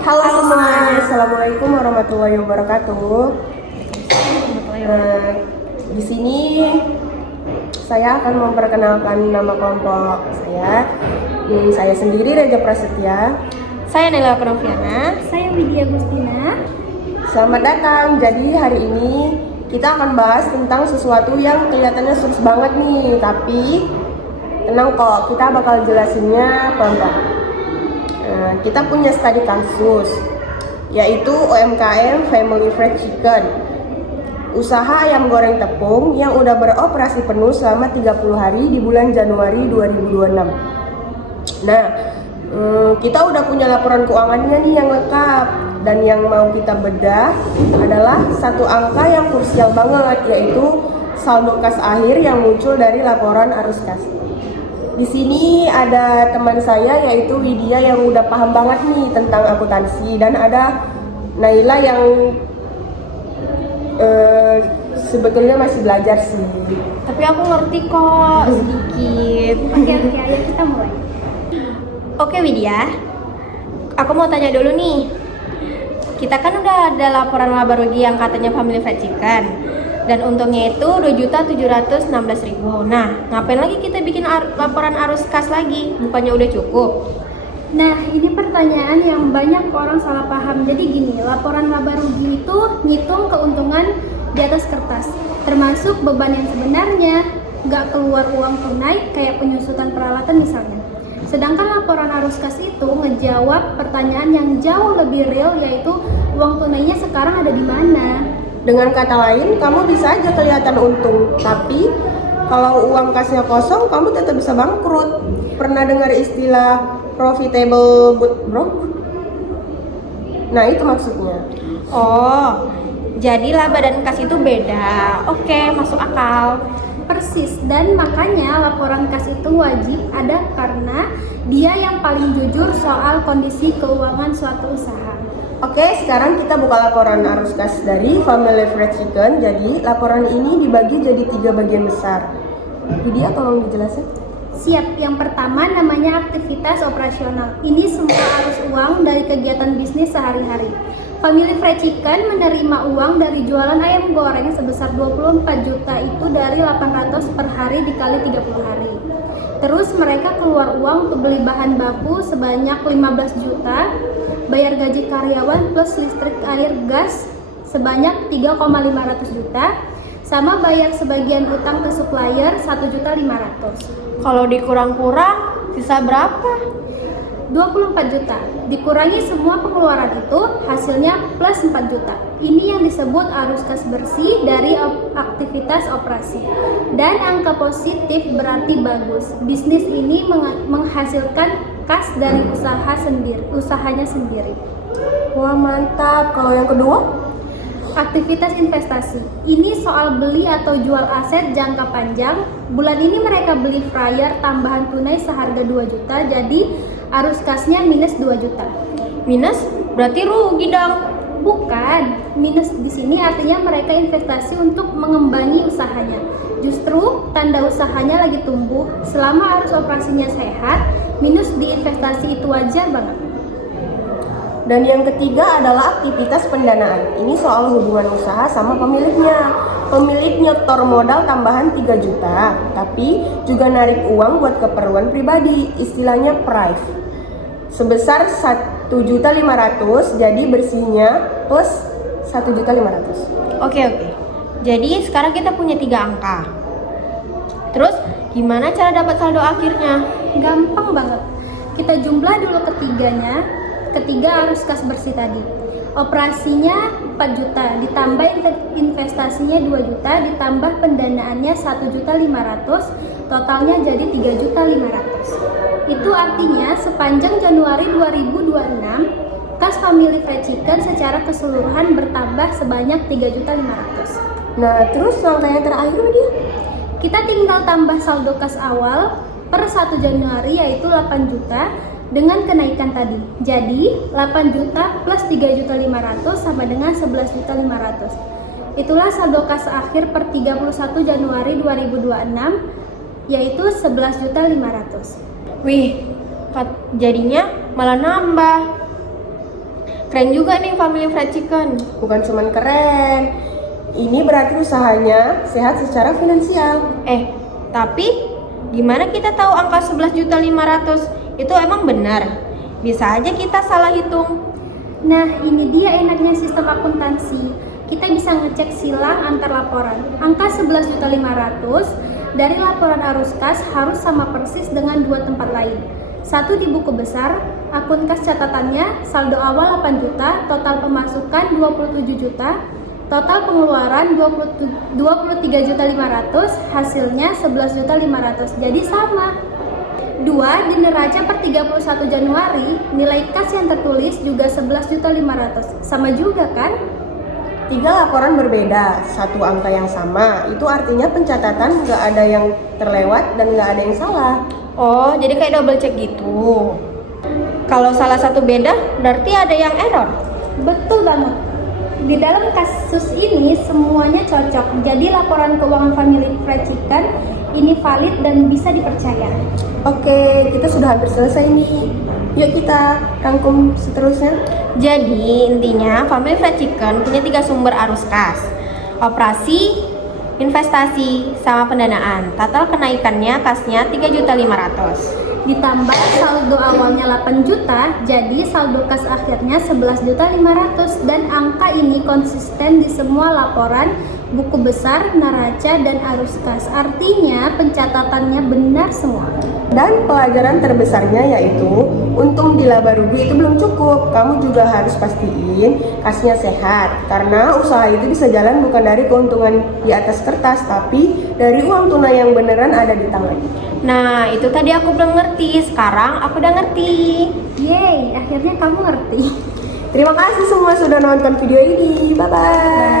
Halo semuanya, Assalamualaikum warahmatullahi wabarakatuh. Di sini saya akan memperkenalkan nama kelompok saya. Saya sendiri Reja Prasetya. Saya Nela Proviana. Saya Widya Gustina. Selamat datang. Jadi hari ini kita akan bahas tentang sesuatu yang kelihatannya serius banget nih, tapi tenang kok, kita bakal jelasinnya pelan-pelan. Kita punya studi kasus, yaitu UMKM Family Fried Chicken, usaha ayam goreng tepung yang udah beroperasi penuh selama 30 hari di bulan Januari 2026. Nah, kita udah punya laporan keuangannya nih yang lengkap, dan yang mau kita bedah adalah satu angka yang krusial banget, yaitu saldo kas akhir yang muncul dari laporan arus kas. Di sini ada teman saya yaitu Widya yang udah paham banget nih tentang akuntansi, dan ada Naila yang sebetulnya masih belajar sih. Tapi aku ngerti kok sedikit. Oke, ayo kita mulai. Oke Widya, aku mau tanya dulu nih. Kita kan udah ada laporan laba rugi yang katanya Family Fried Chicken, dan untungnya itu 2.716.000. Nah, ngapain lagi kita bikin laporan arus kas lagi? Bukannya udah cukup? Nah, ini pertanyaan yang banyak orang salah paham. Jadi gini, laporan laba rugi itu ngitung keuntungan di atas kertas, termasuk beban yang sebenarnya, nggak keluar uang tunai kayak penyusutan peralatan misalnya. Sedangkan laporan arus kas itu ngejawab pertanyaan yang jauh lebih real, yaitu uang tunainya sekarang ada di mana. Dengan kata lain, kamu bisa aja kelihatan untung, tapi kalau uang kasnya kosong, kamu tetap bisa bangkrut. Pernah dengar istilah profitable but broke? Nah, itu maksudnya. Oh, jadi laba dan kas itu beda. Oke, masuk akal. Persis, dan makanya laporan kas itu wajib ada karena dia yang paling jujur soal kondisi keuangan suatu usaha. Oke, sekarang kita buka laporan arus kas dari Family Fried Chicken. Jadi, laporan ini dibagi jadi 3 bagian besar. Widya, tolong dijelasin. Siap, yang pertama namanya aktivitas operasional. Ini semua arus uang dari kegiatan bisnis sehari-hari. Family Fried Chicken menerima uang dari jualan ayam goreng sebesar 24 juta itu dari 800 per hari dikali 30 hari. Terus mereka keluar uang untuk beli bahan baku sebanyak 15 juta, bayar gaji karyawan plus listrik air gas sebanyak 3,500 juta, sama bayar sebagian utang ke supplier 1.500.000. Kalau dikurang-kurang, sisa berapa? 24 juta. Dikurangi semua pengeluaran itu, hasilnya plus 4 juta. Ini yang disebut arus kas bersih dari aktivitas operasi. Dan angka positif berarti bagus. Bisnis ini menghasilkan kas dari usahanya sendiri. Wah, mantap. Kalau yang kedua? Aktivitas investasi. Ini soal beli atau jual aset jangka panjang. Bulan ini mereka beli fryer tambahan tunai seharga 2 juta, jadi arus kasnya minus 2 juta. Minus? Berarti rugi dong. Bukan, minus di sini artinya mereka investasi untuk mengembangi usahanya. Justru tanda usahanya lagi tumbuh. Selama arus operasinya sehat, minus di investasi itu wajar banget. Dan yang ketiga adalah aktivitas pendanaan. Ini soal hubungan usaha sama pemiliknya. Pemilik nyetor modal tambahan 3 juta, tapi juga narik uang buat keperluan pribadi, istilahnya prive, sebesar 1.500.000, jadi bersihnya plus 1.500.000. Oke. Jadi sekarang kita punya 3 angka. Terus gimana cara dapat saldo akhirnya? Gampang banget. Kita jumlah dulu ketiganya. Ketiga arus kas bersih tadi. Operasinya 4 juta, ditambah investasinya 2 juta, ditambah pendanaannya 1.500.000, totalnya jadi 3.500.000. Itu artinya sepanjang Januari 2026, kas Family Fried Chicken secara keseluruhan bertambah sebanyak 3.500.000. Nah, terus langkah yang terakhir dia? Kita tinggal tambah saldo kas awal per 1 Januari yaitu 8 juta dengan kenaikan tadi. Jadi 8 juta plus 3.500.000 sama dengan 11.500.000. Itulah saldo kas akhir per 31 Januari 2026, yaitu 11.500.000. Wih, jadinya malah nambah. Keren juga nih Family Fried Chicken. Bukan cuman keren, ini berarti usahanya sehat secara finansial. Tapi gimana kita tahu angka 11.500.000 itu emang benar? Bisa aja kita salah hitung. Nah, ini dia enaknya sistem akuntansi. Kita bisa ngecek silang antar laporan. Angka 11.500.000 dari laporan arus kas harus sama persis dengan dua tempat lain. Satu di buku besar, akun kas catatannya saldo awal 8 juta, total pemasukan 27 juta, total pengeluaran 23.500.000, hasilnya 11.500.000. Jadi sama. 2. Di neraca per 31 Januari, nilai kas yang tertulis juga 11.500.000. Sama juga kan? 3 laporan berbeda, satu angka yang sama. Itu artinya pencatatan nggak ada yang terlewat dan nggak ada yang salah. Oh, jadi kayak double check gitu. Kalau salah satu beda, berarti ada yang error. Betul banget. Di dalam kasus ini semuanya cocok. Jadi laporan keuangan Family Fried Chicken ini valid dan bisa dipercaya. Oke, kita sudah hampir selesai nih. Yuk kita rangkum seterusnya. Jadi intinya Family Fried Chicken punya 3 sumber arus kas: operasi, investasi, sama pendanaan. Total kenaikannya kasnya 3.500.000. Ditambah saldo awalnya 8 juta, jadi saldo kas akhirnya 11.500.000 dan angka ini konsisten di semua laporan, buku besar, neraca, dan arus kas. Artinya pencatatannya benar semua. Dan pelajaran terbesarnya yaitu untung di laba rugi itu belum cukup. Kamu juga harus pastiin kasnya sehat, karena usaha itu bisa jalan bukan dari keuntungan di atas kertas, tapi dari uang tunai yang beneran ada di tangan. Nah, itu tadi aku belum ngerti. Sekarang aku udah ngerti. Yeay, akhirnya kamu ngerti. Terima kasih semua sudah nonton video ini. Bye-bye.